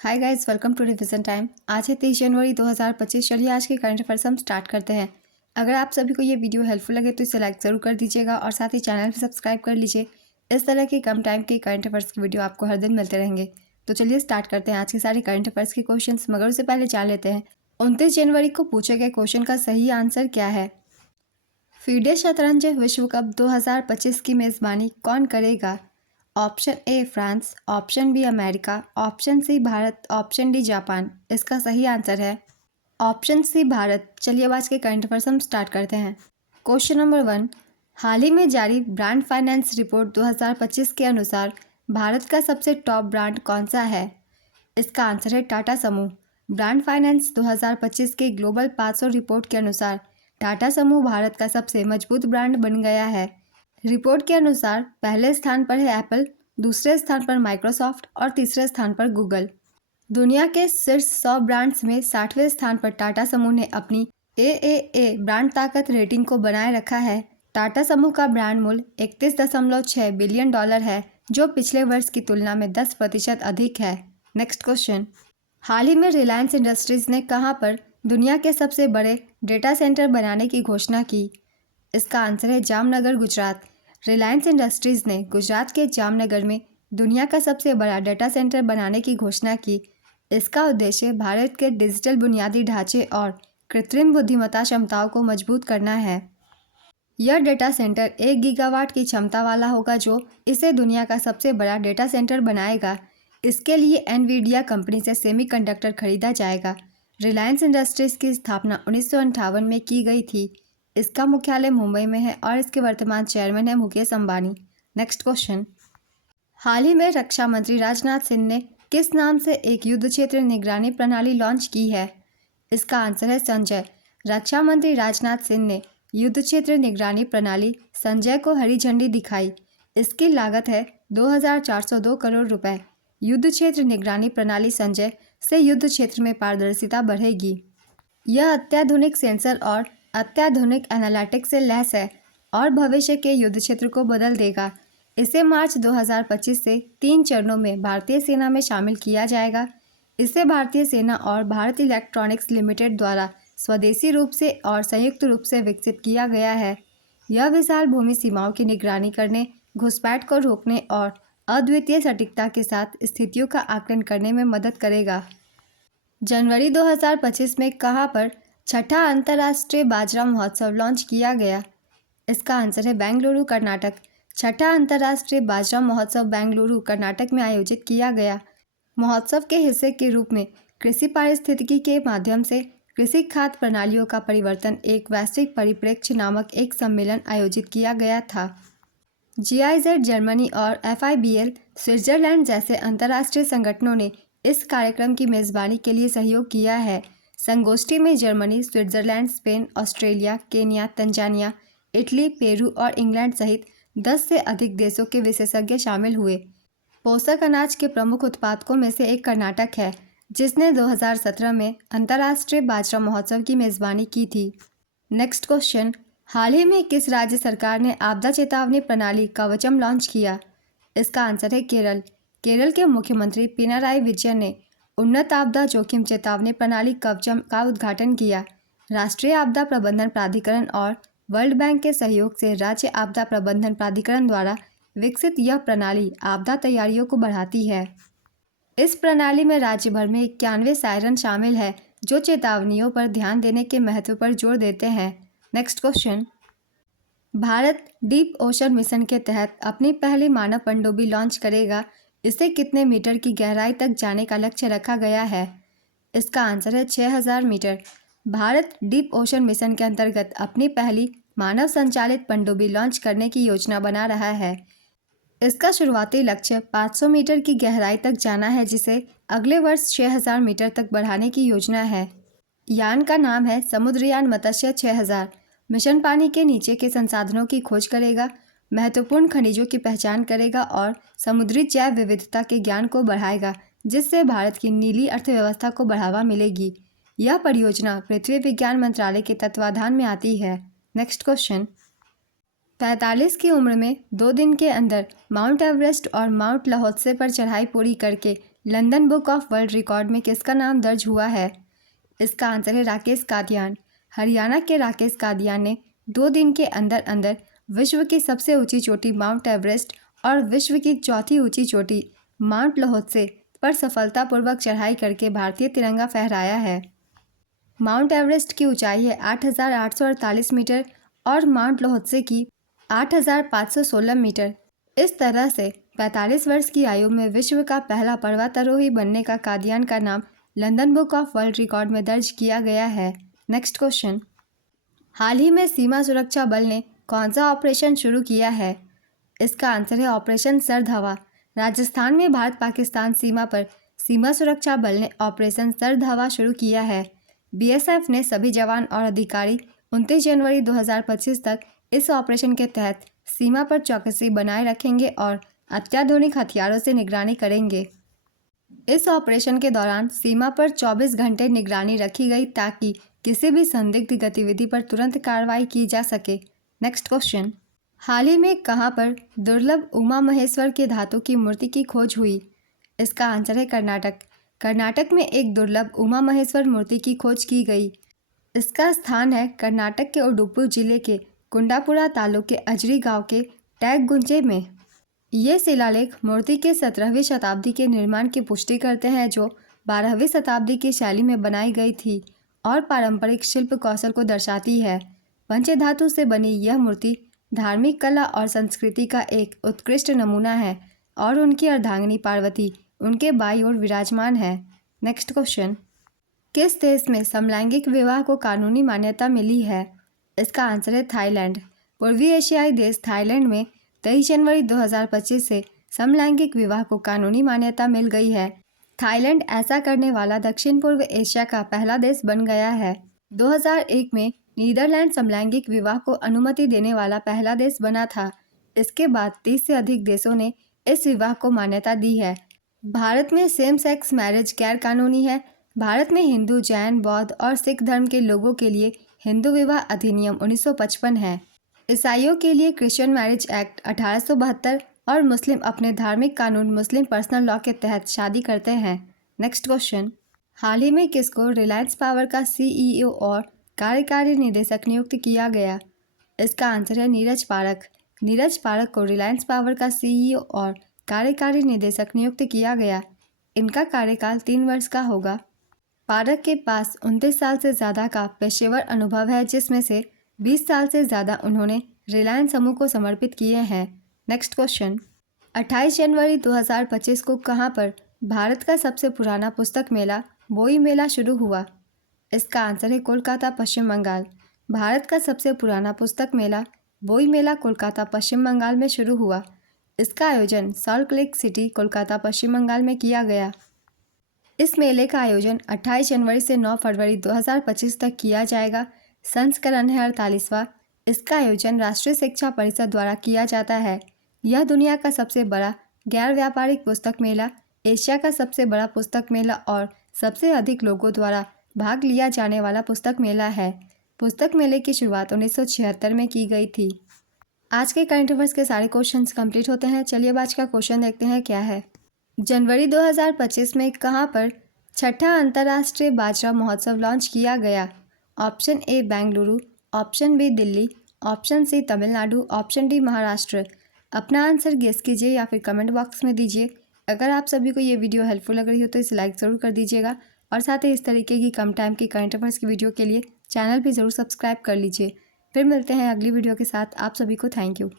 Hi guys, welcome to revision time. आज है 23 जनवरी 2025। चलिए आज के करंट अफेयर्स हम स्टार्ट करते हैं। अगर आप सभी को ये वीडियो हेल्पफुल लगे तो इसे लाइक ज़रूर कर दीजिएगा और साथ ही चैनल भी सब्सक्राइब कर लीजिए। इस तरह के कम टाइम के करंट अफेयर्स की वीडियो आपको हर दिन मिलते रहेंगे। तो चलिए स्टार्ट करते हैं आज के सारे करंट अफेयर्स के क्वेश्चन, मगर उससे पहले जान लेते हैं 29 जनवरी को पूछे गए क्वेश्चन का सही आंसर क्या है। फीडे शतरंज विश्व कप 2025 की मेज़बानी कौन करेगा। Option A France, option B America, option C Bharat, option D Japan. इसका सही आंसर है ऑप्शन सी भारत। चलिए अब आज के करंट अफेयर्स हम स्टार्ट करते हैं। क्वेश्चन नंबर 1, हाल ही में जारी ब्रांड फाइनेंस रिपोर्ट 2025 के अनुसार भारत का सबसे टॉप ब्रांड कौन सा है। इसका आंसर है टाटा समूह। ब्रांड फाइनेंस 2025 के ग्लोबल 500 रिपोर्ट के अनुसार टाटा समूह भारत का सबसे मजबूत ब्रांड बन गया है। रिपोर्ट के अनुसार पहले स्थान पर है एप्पल, दूसरे स्थान पर माइक्रोसॉफ्ट और तीसरे स्थान पर गूगल। दुनिया के शीर्ष 100 ब्रांड्स में 60वें स्थान पर टाटा समूह ने अपनी AAA ब्रांड ताकत रेटिंग को बनाए रखा है। टाटा समूह का ब्रांड मूल्य 31.6 बिलियन डॉलर है, जो पिछले वर्ष की तुलना में 10% अधिक है। नेक्स्ट क्वेश्चन, हाल ही में रिलायंस इंडस्ट्रीज ने कहां पर दुनिया के सबसे बड़े डेटा सेंटर बनाने की घोषणा की। इसका आंसर है जामनगर, गुजरात। रिलायंस इंडस्ट्रीज ने गुजरात के जामनगर में दुनिया का सबसे बड़ा डेटा सेंटर बनाने की घोषणा की। इसका उद्देश्य भारत के डिजिटल बुनियादी ढांचे और कृत्रिम बुद्धिमत्ता क्षमताओं को मजबूत करना है। यह डेटा सेंटर 1 गीगावाट की क्षमता वाला होगा, जो इसे दुनिया का सबसे बड़ा डेटा सेंटर बनाएगा। इसके लिए एनवीडिया कंपनी से सेमीकंडक्टर खरीदा जाएगा। रिलायंस इंडस्ट्रीज की स्थापना 1958 में की गई थी। इसका मुख्यालय मुंबई में है और इसके वर्तमान चेयरमैन है मुकेश अंबानी। नेक्स्ट क्वेश्चन, हाल ही में रक्षा मंत्री राजनाथ सिंह ने किस नाम से एक युद्ध क्षेत्र निगरानी प्रणाली लॉन्च की है। इसका आंसर है संजय। रक्षा मंत्री राजनाथ सिंह ने युद्ध क्षेत्र निगरानी प्रणाली संजय को हरी झंडी दिखाई। इसकी लागत है 2,402 करोड़ रुपए। युद्ध क्षेत्र निगरानी प्रणाली संजय से युद्ध क्षेत्र में पारदर्शिता बढ़ेगी। यह अत्याधुनिक सेंसर और अत्याधुनिक एनालिटिक्स से लैस है और भविष्य के युद्ध क्षेत्र को बदल देगा। इसे मार्च 2025 से 3 चरणों में भारतीय सेना में शामिल किया जाएगा। इसे भारतीय सेना और भारत इलेक्ट्रॉनिक्स लिमिटेड द्वारा स्वदेशी रूप से और संयुक्त रूप से विकसित किया गया है। यह विशाल भूमि सीमाओं की निगरानी करने, घुसपैठ को रोकने और अद्वितीय सटीकता के साथ स्थितियों का आकलन करने में मदद करेगा। जनवरी 2025 में कहां पर छठा अंतर्राष्ट्रीय बाजरा महोत्सव लॉन्च किया गया। इसका आंसर है बेंगलुरु, कर्नाटक। छठा अंतर्राष्ट्रीय बाजरा महोत्सव बेंगलुरु, कर्नाटक में आयोजित किया गया। महोत्सव के हिस्से के रूप में कृषि पारिस्थितिकी के माध्यम से कृषि खाद्य प्रणालियों का परिवर्तन, एक वैश्विक परिप्रेक्ष्य नामक एक सम्मेलन आयोजित किया गया था। GIZ जर्मनी और FIBL स्विट्जरलैंड जैसे अंतर्राष्ट्रीय संगठनों ने इस कार्यक्रम की मेज़बानी के लिए सहयोग किया है। संगोष्ठी में Germany, Switzerland, Spain, Australia, Kenya, Tanzania, Italy, Peru और इंग्लैंड सहित 10 से अधिक देशों के विशेषज्ञ शामिल हुए। पोषक अनाज के प्रमुख उत्पादकों में से एक कर्नाटक है, जिसने 2017 में अंतर्राष्ट्रीय बाजरा महोत्सव की मेज़बानी की थी। नेक्स्ट क्वेश्चन, हाल ही में किस राज्य सरकार ने आपदा चेतावनी प्रणाली कवचम लॉन्च किया। इसका आंसर है केरल। केरल के मुख्यमंत्री पिनाराई विजयन ने उन्नत आपदा जोखिम चेतावनी प्रणाली कवचम का उद्घाटन किया। राष्ट्रीय आपदा प्रबंधन प्राधिकरण और वर्ल्ड बैंक के सहयोग से राज्य आपदा प्रबंधन प्राधिकरण द्वारा विकसित यह प्रणाली आपदा तैयारियों को बढ़ाती है। इस प्रणाली में राज्य भर में 91 सायरन शामिल है, जो चेतावनियों पर ध्यान देने के महत्व पर जोर देते हैं। Next question, Bharat deep ocean mission के तहत अपनी पहली मानव पनडुब्बी लॉन्च करेगा। इसे कितने मीटर की गहराई तक जाने का लक्ष्य रखा गया है। इसका आंसर है 6000 metre. Bharat deep ocean mission के अंतर्गत अपनी पहली मानव संचालित पनडुब्बी लॉन्च करने की योजना बना रहा है। इसका शुरुआती लक्ष्य 500 मीटर की गहराई तक जाना है, जिसे अगले वर्ष 6000 मीटर तक बढ़ाने की योजना है। यान का नाम है समुद्रयान मत्स्य 6000। मिशन पानी के नीचे के संसाधनों की खोज करेगा, महत्वपूर्ण खनिजों की पहचान करेगा और समुद्री जैव विविधता के ज्ञान को बढ़ाएगा, जिससे भारत की नीली अर्थव्यवस्था को बढ़ावा मिलेगी। यह परियोजना पृथ्वी विज्ञान मंत्रालय के तत्वाधान में आती है। नेक्स्ट क्वेश्चन, 45 की उम्र में 2 दिन के अंदर माउंट एवरेस्ट और माउंट लहोत्से पर चढ़ाई पूरी करके London book of world record में किसका नाम दर्ज हुआ है? इसका आंसर है राकेश कादियान। हरियाणा के राकेश कादियान ने 2 दिन के अंदर अंदर विश्व की सबसे ऊंची चोटी माउंट एवरेस्ट और विश्व की चौथी ऊंची चोटी माउंट लोहोत्से पर सफलतापूर्वक चढ़ाई करके भारतीय तिरंगा फहराया है। माउंट एवरेस्ट की ऊंचाई है 8,848 मीटर और माउंट लोहोत्से की 8,516 मीटर। इस तरह से 45 वर्ष की आयु में विश्व का पहला पर्वतारोही बनने का कादियान का नाम London book of world record में दर्ज किया गया है। नेक्स्ट क्वेश्चन, हाल ही में सीमा सुरक्षा बल ने कौन सा ऑपरेशन शुरू किया है? इसका आंसर है ऑपरेशन सर्द हवा। राजस्थान में भारत पाकिस्तान सीमा पर सीमा सुरक्षा बल ने ऑपरेशन सर्द हवा शुरू किया है। बीएसएफ ने सभी जवान और अधिकारी 29 जनवरी 2025 तक इस ऑपरेशन के तहत सीमा पर चौकसी बनाए रखेंगे और अत्याधुनिक हथियारों से निगरानी करेंगे। इस ऑपरेशन के दौरान सीमा पर 24 घंटे निगरानी रखी गई ताकि किसी भी संदिग्ध गतिविधि पर तुरंत कार्रवाई की जा सके। नेक्स्ट क्वेश्चन, हाल ही में कहां पर दुर्लभ उमा महेश्वर के धातु की मूर्ति की खोज हुई? इसका आंसर है कर्नाटक। कर्नाटक में एक दुर्लभ उमा महेश्वर मूर्ति की खोज की गई। इसका स्थान है कर्नाटक के उडुपी जिले के कुंडापुरा तालुक के अजरी गांव के टैगगुंजे में। ये शिलालेख मूर्ति के 17वीं शताब्दी के निर्माण की पुष्टि करते हैं, जो 12वीं शताब्दी की शैली में बनाई गई थी और पारंपरिक शिल्प कौशल को दर्शाती है। पंचधातु से बनी यह मूर्ति धार्मिक कला और संस्कृति का एक उत्कृष्ट नमूना है और उनकी अर्धांगिनी पार्वती उनके बाईं ओर विराजमान है। नेक्स्ट क्वेश्चन, किस देश में समलैंगिक विवाह को कानूनी मान्यता मिली है? इसका आंसर है थाईलैंड। पूर्वी एशियाई देश थाईलैंड में 23 जनवरी 2025 से समलैंगिक विवाह को कानूनी मान्यता मिल गई है। थाईलैंड ऐसा करने वाला दक्षिण पूर्व एशिया का पहला देश बन गया है। 2001 में नीदरलैंड समलैंगिक विवाह को अनुमति देने वाला पहला देश बना था। इसके बाद 30 से अधिक देशों ने इस विवाह को मान्यता दी है। भारत में सेम सेक्स मैरिज गैर कानूनी है। भारत में हिंदू, जैन, बौद्ध और सिख धर्म के लोगों के लिए हिंदू विवाह अधिनियम 1955 है। ईसाइयों के लिए क्रिश्चियन मैरिज एक्ट 1872 और मुस्लिम अपने धार्मिक कानून मुस्लिम पर्सनल लॉ के तहत शादी करते हैं। नेक्स्ट क्वेश्चन, हाल ही में किसको रिलायंस पावर का सीईओ और कार्यकारी निदेशक नियुक्त किया गया? इसका आंसर है नीरज पारख। नीरज पारख को रिलायंस पावर का सीईओ और कार्यकारी निदेशक नियुक्त किया गया। इनका कार्यकाल 3 वर्ष का होगा। पारख के पास 29 साल से ज़्यादा का पेशेवर अनुभव है, जिसमें से 20 साल से ज़्यादा उन्होंने रिलायंस समूह को समर्पित किए हैं। नेक्स्ट क्वेश्चन, 28 जनवरी 2025 को कहां पर भारत का सबसे पुराना पुस्तक मेला बोई मेला शुरू हुआ? इसका आंसर है कोलकाता, पश्चिम बंगाल। भारत का सबसे पुराना पुस्तक मेला बोई मेला कोलकाता, पश्चिम बंगाल में शुरू हुआ। इसका आयोजन सॉल्ट लेक सिटी, कोलकाता, पश्चिम बंगाल में किया गया। इस मेले का आयोजन 28 जनवरी से 9 फरवरी 2025 तक किया जाएगा। संस्करण है 48वां। इसका आयोजन राष्ट्रीय शिक्षा परिषद द्वारा किया जाता है। यह दुनिया का सबसे बड़ा गैर व्यापारिक पुस्तक मेला, एशिया का सबसे बड़ा पुस्तक मेला और सबसे अधिक लोगों द्वारा भाग लिया जाने वाला पुस्तक मेला है। पुस्तक मेले की शुरुआत 1976 में की गई थी। आज के करंट अफेयर्स के सारे क्वेश्चंस कंप्लीट होते हैं। चलिए अब आज का क्वेश्चन देखते हैं क्या है। जनवरी 2025 में कहां पर छठा अंतर्राष्ट्रीय बाजरा महोत्सव लॉन्च किया गया? Option A Bengaluru, option B Delhi, option C Tamil Nadu, option D Maharashtra. अपना आंसर गेस कीजिए या फिर कमेंट बॉक्स में दीजिए। अगर आप सभी को ये वीडियो हेल्पफुल लग रही हो तो इसे लाइक ज़रूर कर दीजिएगा और साथ ही इस तरीके की कम टाइम की करंट अफेयर्स की वीडियो के लिए चैनल भी ज़रूर सब्सक्राइब कर लीजिए। फिर मिलते हैं अगली वीडियो के साथ। आप सभी को थैंक यू।